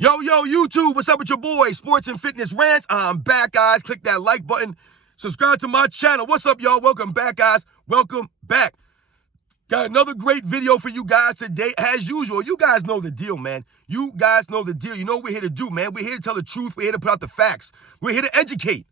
Yo, YouTube, what's up with your boy? Sports and Fitness Rants. I'm back, guys. Click that like button. Subscribe to my channel. What's up, y'all? Welcome back, guys. Welcome back. Got another great video for you guys today. As usual, you guys know the deal, man. You guys know the deal. You know what we're here to do, man. We're here to tell the truth. We're here to put out the facts. We're here to educate.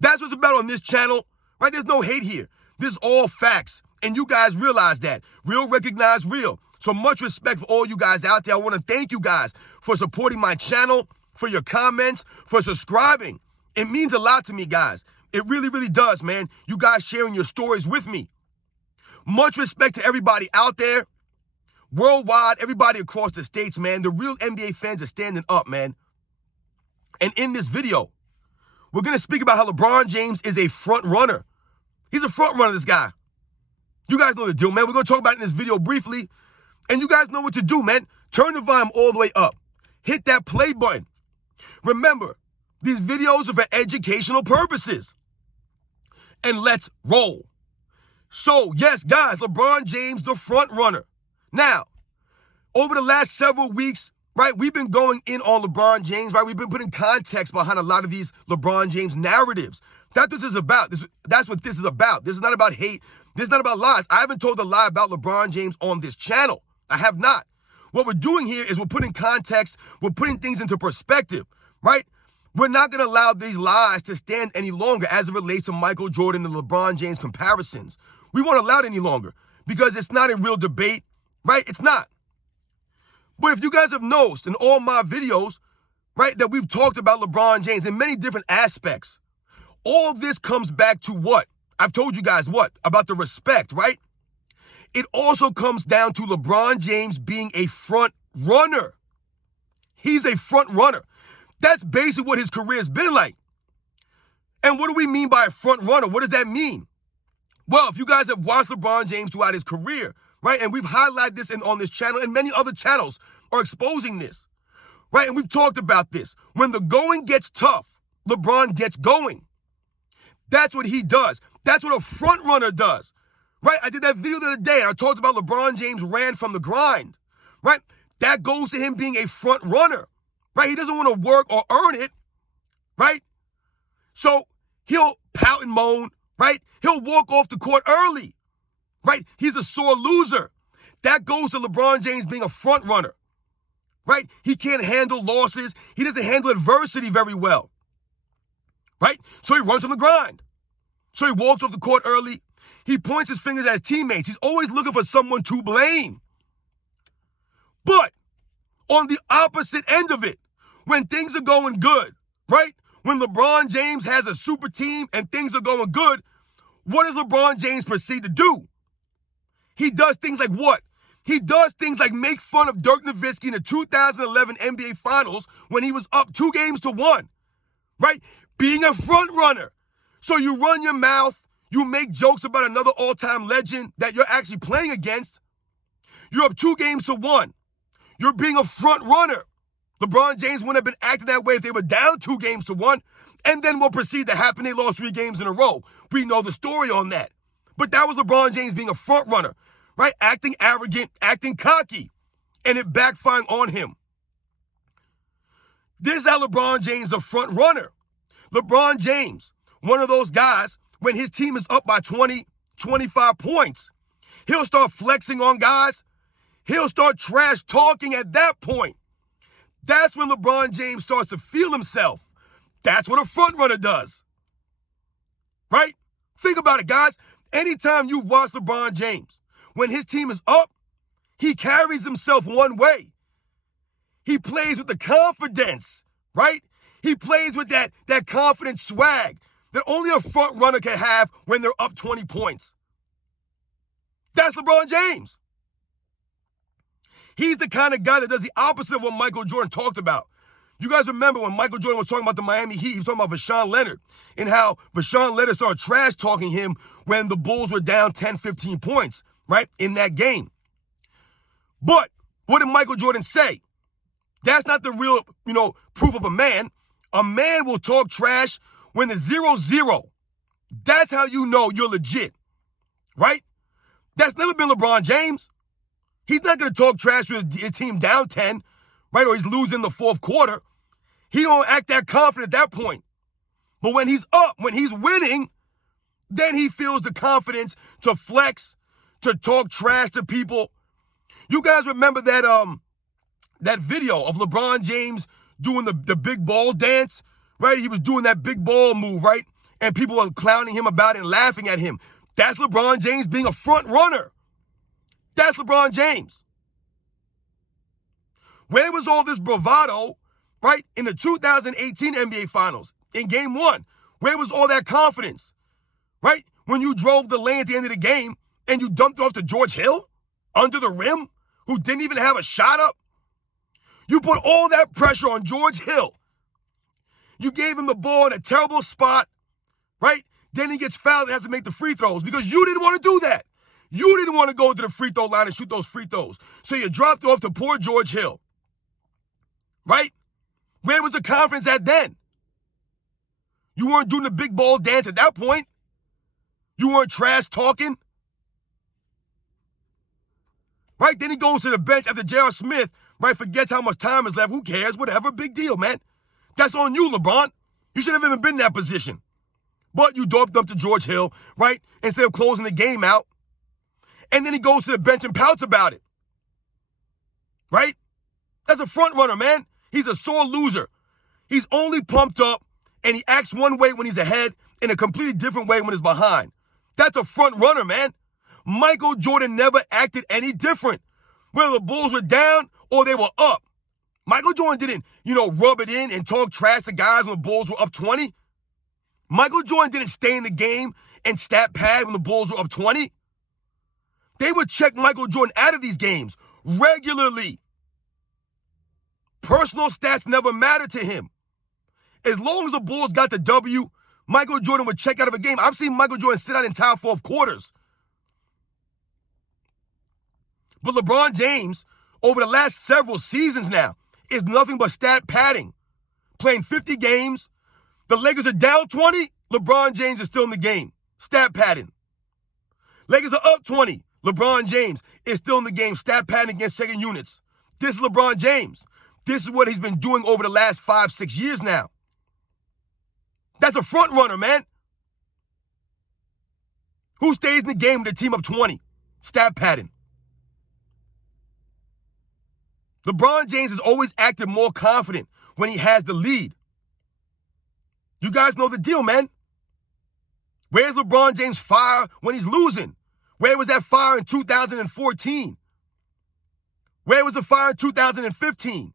That's what's about on this channel, right? There's no hate here. This is all facts, and you guys realize that. Real recognize real. So much respect for all you guys out there. I want to thank you guys for supporting my channel, for your comments, for subscribing. It means a lot to me, guys. It really, really does, man. You guys sharing your stories with me. Much respect to everybody out there, worldwide, everybody across the states, man. The real NBA fans are standing up, man. And in this video, we're going to speak about how LeBron James is a front runner. He's a front runner, this guy. You guys know the deal, man. We're going to talk about it in this video briefly. And you guys know what to do, man. Turn the volume all the way up. Hit that play button. Remember, these videos are for educational purposes. And let's roll. So, yes, guys, LeBron James, the front runner. Now, over the last several weeks, right, we've been going in on LeBron James, right? We've been putting context behind a lot of these LeBron James narratives. That's what this is about. That's what this is about. This is not about hate. This is not about lies. I haven't told a lie about LeBron James on this channel. I have not. What we're doing here is we're putting context, we're putting things into perspective, right? We're not going to allow these lies to stand any longer as it relates to Michael Jordan and LeBron James comparisons. We won't allow it any longer because it's not a real debate, right? It's not. But if you guys have noticed in all my videos, right, that we've talked about LeBron James in many different aspects, all this comes back to what? I've told you guys what? About the respect, right? It also comes down to LeBron James being a front runner. He's a front runner. That's basically what his career has been like. And what do we mean by a front runner? What does that mean? Well, if you guys have watched LeBron James throughout his career, right, and we've highlighted this on this channel and many other channels are exposing this, right, and we've talked about this. When the going gets tough, LeBron gets going. That's what he does. That's what a front runner does. Right, I did that video the other day, and I talked about LeBron James ran from the grind, right? That goes to him being a front runner, right? He doesn't want to work or earn it, right? So he'll pout and moan, right? He'll walk off the court early, right? He's a sore loser. That goes to LeBron James being a front runner, right? He can't handle losses. He doesn't handle adversity very well, right? So he runs from the grind. So he walks off the court early. He points his fingers at his teammates. He's always looking for someone to blame. But on the opposite end of it, when things are going good, right? When LeBron James has a super team and things are going good, what does LeBron James proceed to do? He does things like what? He does things like make fun of Dirk Nowitzki in the 2011 NBA Finals when he was up 2-1, right? Being a front runner. So you run your mouth. You make jokes about another all-time legend that you're actually playing against. You're up 2-1. You're being a front runner. LeBron James wouldn't have been acting that way if they were down 2-1. And then what proceeded to happen? They lost 3 games in a row. We know the story on that. But that was LeBron James being a front runner, right? Acting arrogant, acting cocky, and it backfiring on him. This is how LeBron James is a front runner. LeBron James, one of those guys, when his team is up by 20, 25 points, he'll start flexing on guys. He'll start trash talking at that point. That's when LeBron James starts to feel himself. That's what a front runner does. Right? Think about it, guys. Anytime you watch LeBron James, when his team is up, he carries himself one way. He plays with the confidence, right? He plays with that confident swag that only a front runner can have when they're up 20 points. That's LeBron James. He's the kind of guy that does the opposite of what Michael Jordan talked about. You guys remember when Michael Jordan was talking about the Miami Heat, he was talking about Vashawn Leonard and how Vashawn Leonard started trash talking him when the Bulls were down 10, 15 points, right, in that game. But what did Michael Jordan say? That's not the real, proof of a man. A man will talk trash when it's 0-0. That's how you know you're legit, right? That's never been LeBron James. He's not going to talk trash with his team down 10, right? Or he's losing the fourth quarter. He don't act that confident at that point. But when he's up, when he's winning, then he feels the confidence to flex, to talk trash to people. You guys remember that video of LeBron James doing the big ball dance, right? He was doing that big ball move, right? And people were clowning him about it and laughing at him. That's LeBron James being a front runner. That's LeBron James. Where was all this bravado, right? In the 2018 NBA Finals, in Game 1, where was all that confidence, right? When you drove the lane at the end of the game and you dumped off to George Hill under the rim, who didn't even have a shot up. You put all that pressure on George Hill. You gave him the ball in a terrible spot, right? Then he gets fouled and has to make the free throws because you didn't want to do that. You didn't want to go to the free throw line and shoot those free throws. So you dropped off to poor George Hill, right? Where was the confidence at then? You weren't doing the big ball dance at that point. You weren't trash talking. Right? Then he goes to the bench after J.R. Smith, right, forgets how much time is left. Who cares? Whatever. Big deal, man. That's on you, LeBron. You should have even been in that position. But you doped up to George Hill, right, instead of closing the game out. And then he goes to the bench and pouts about it. Right? That's a front runner, man. He's a sore loser. He's only pumped up, and he acts one way when he's ahead and a completely different way when he's behind. That's a front runner, man. Michael Jordan never acted any different, whether the Bulls were down or they were up. Michael Jordan didn't, rub it in and talk trash to guys when the Bulls were up 20. Michael Jordan didn't stay in the game and stat pad when the Bulls were up 20. They would check Michael Jordan out of these games regularly. Personal stats never mattered to him. As long as the Bulls got the W, Michael Jordan would check out of a game. I've seen Michael Jordan sit out entire fourth quarters. But LeBron James, over the last several seasons now, is nothing but stat padding. Playing 50 games. The Lakers are down 20. LeBron James is still in the game. Stat padding. Lakers are up 20. LeBron James is still in the game. Stat padding against second units. This is LeBron James. This is what he's been doing over the last 5-6 years now. That's a front runner, man. Who stays in the game with a team up 20? Stat padding. LeBron James has always acted more confident when he has the lead. You guys know the deal, man. Where's LeBron James' fire when he's losing? Where was that fire in 2014? Where was the fire in 2015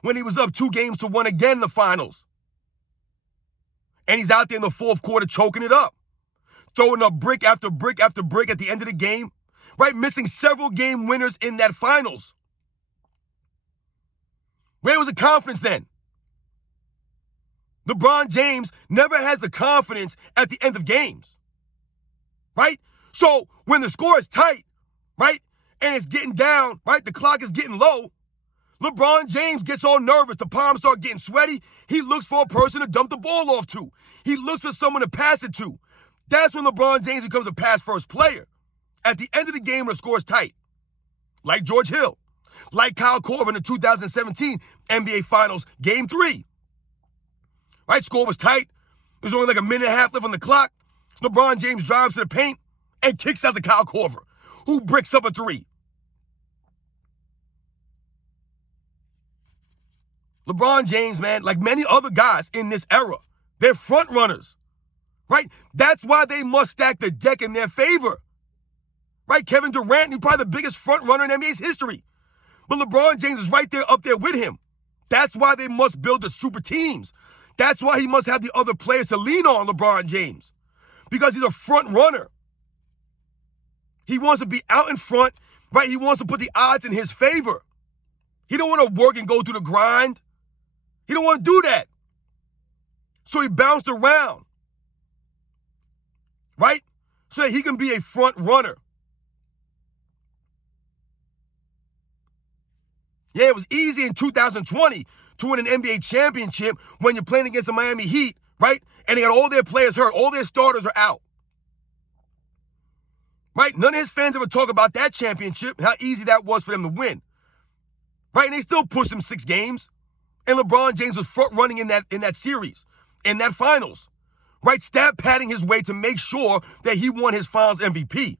when he was up 2-1 again in the finals? And he's out there in the fourth quarter choking it up, throwing up brick after brick after brick at the end of the game, right? Missing several game winners in that finals. Where was the confidence then? LeBron James never has the confidence at the end of games, right? So when the score is tight, right, and it's getting down, right, the clock is getting low, LeBron James gets all nervous. The palms start getting sweaty. He looks for a person to dump the ball off to. He looks for someone to pass it to. That's when LeBron James becomes a pass-first player. At the end of the game when the score is tight, like George Hill, like Kyle Korver in the 2017 NBA Finals, Game 3. Right, score was tight. There's only like a minute and a half left on the clock. LeBron James drives to the paint and kicks out to Kyle Korver, who bricks up a three. LeBron James, man, like many other guys in this era, they're front runners, right? That's why they must stack the deck in their favor, right? Kevin Durant, he's probably the biggest front runner in NBA's history. But LeBron James is right there up there with him. That's why they must build the super teams. That's why he must have the other players to lean on, LeBron James, because he's a front runner. He wants to be out in front, right? He wants to put the odds in his favor. He don't want to work and go through the grind. He don't want to do that. So he bounced around, right? So that he can be a front runner. Yeah, it was easy in 2020 to win an NBA championship when you're playing against the Miami Heat, right? And they got all their players hurt. All their starters are out. Right? None of his fans ever talk about that championship and how easy that was for them to win. right? And they still pushed him 6 games. And LeBron James was front running in that series, in that finals, right? Stat padding his way to make sure that he won his finals MVP.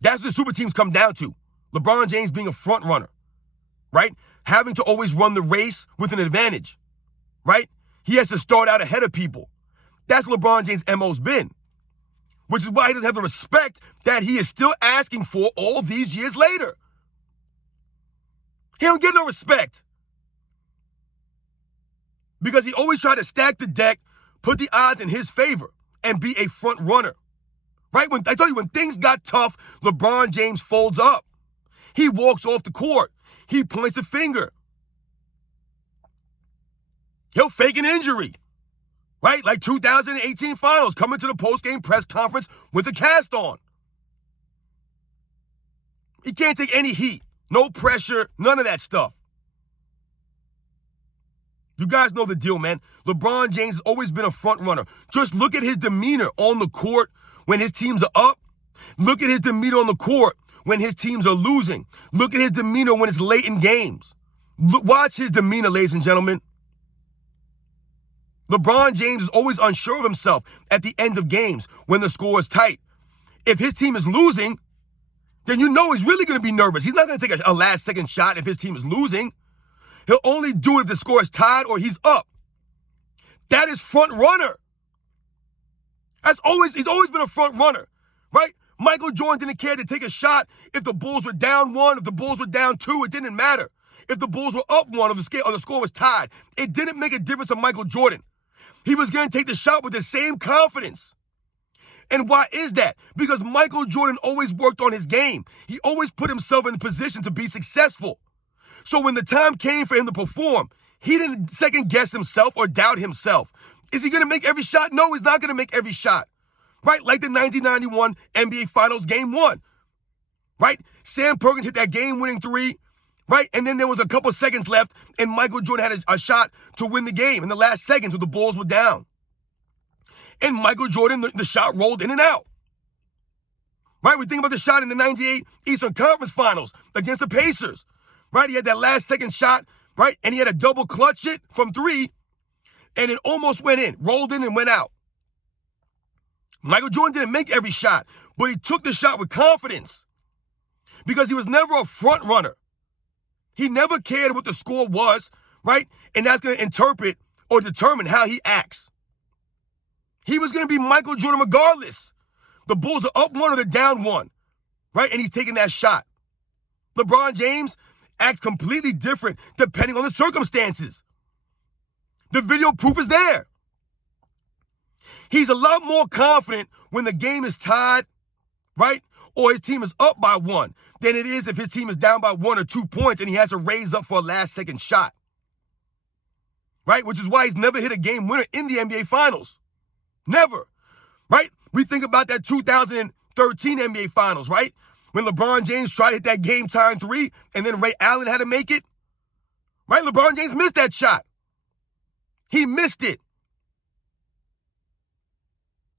That's what the super teams come down to. LeBron James being a front runner, right? Having to always run the race with an advantage, right? He has to start out ahead of people. That's what LeBron James' MO's been, which is why he doesn't have the respect that he is still asking for all these years later. He don't get no respect because he always tried to stack the deck, put the odds in his favor, and be a front runner, right? When I tell you, when things got tough, LeBron James folds up. He walks off the court. He points a finger. He'll fake an injury, right? Like 2018 finals, coming to the post-game press conference with a cast on. He can't take any heat, no pressure, none of that stuff. You guys know the deal, man. LeBron James has always been a front runner. Just look at his demeanor on the court when his teams are up. Look at his demeanor on the court when his teams are losing. Look at his demeanor when it's late in games. Watch his demeanor, ladies and gentlemen. LeBron James is always unsure of himself at the end of games when the score is tight. If his team is losing, then you know he's really going to be nervous. He's not going to take a last-second shot if his team is losing. He'll only do it if the score is tied or he's up. That is front runner. He's always been a front runner, right? Michael Jordan didn't care to take a shot if the Bulls were down 1, if the Bulls were down 2, it didn't matter. If the Bulls were up 1 or the score was tied, it didn't make a difference to Michael Jordan. He was going to take the shot with the same confidence. And why is that? Because Michael Jordan always worked on his game. He always put himself in a position to be successful. So when the time came for him to perform, he didn't second guess himself or doubt himself. Is he going to make every shot? No, he's not going to make every shot. Right? Like the 1991 NBA Finals Game 1. Right? Sam Perkins hit that game-winning 3. Right? And then there was a couple seconds left, and Michael Jordan had a shot to win the game in the last seconds when the Bulls were down. And Michael Jordan, the shot rolled in and out. Right? We think about the shot in the 98 Eastern Conference Finals against the Pacers. Right? He had that last-second shot, right? And he had a double clutch it from 3, and it almost went in, rolled in and went out. Michael Jordan didn't make every shot, but he took the shot with confidence because he was never a front runner. He never cared what the score was, right? And that's going to interpret or determine how he acts. He was going to be Michael Jordan regardless. The Bulls are up 1 or they're down 1, right? And he's taking that shot. LeBron James acts completely different depending on the circumstances. The video proof is there. He's a lot more confident when the game is tied, right? Or his team is up by 1 than it is if his team is down by 1 or 2 points and he has to raise up for a last-second shot, right? Which is why he's never hit a game winner in the NBA Finals. Never, right? We think about that 2013 NBA Finals, right? When LeBron James tried to hit that game-tying 3 and then Ray Allen had to make it, right? LeBron James missed that shot. He missed it.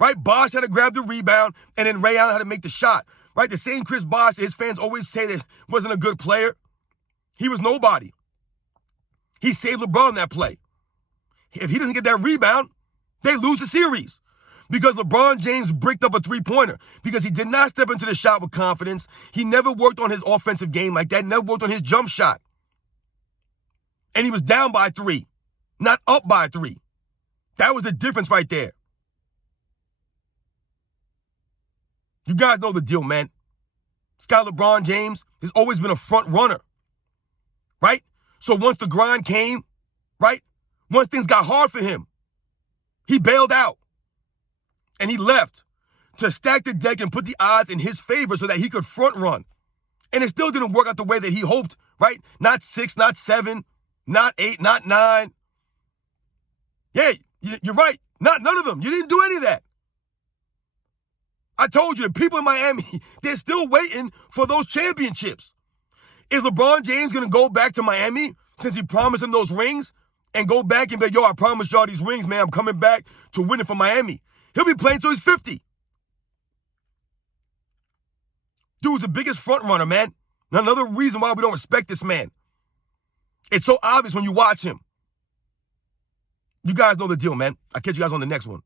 Right? Bosh had to grab the rebound, and then Ray Allen had to make the shot. Right? The same Chris Bosh, his fans always say that wasn't a good player. He was nobody. He saved LeBron in that play. If he doesn't get that rebound, they lose the series. Because LeBron James bricked up a three-pointer. Because he did not step into the shot with confidence. He never worked on his offensive game like that. Never worked on his jump shot. And he was down by 3, not up by 3. That was the difference right there. You guys know the deal, man. This guy LeBron James has always been a front runner, right? So once the grind came, right? Once things got hard for him, he bailed out and he left to stack the deck and put the odds in his favor so that he could front run. And it still didn't work out the way that he hoped, right? Not 6, not 7, not 8, not 9. Yeah, you're right. None of them. You didn't do any of that. I told you, the people in Miami, they're still waiting for those championships. Is LeBron James going to go back to Miami since he promised them those rings and go back and be like, yo, I promised y'all these rings, man. I'm coming back to win it for Miami. He'll be playing till he's 50. Dude's the biggest front runner, man. Another reason why we don't respect this man. It's so obvious when you watch him. You guys know the deal, man. I'll catch you guys on the next one.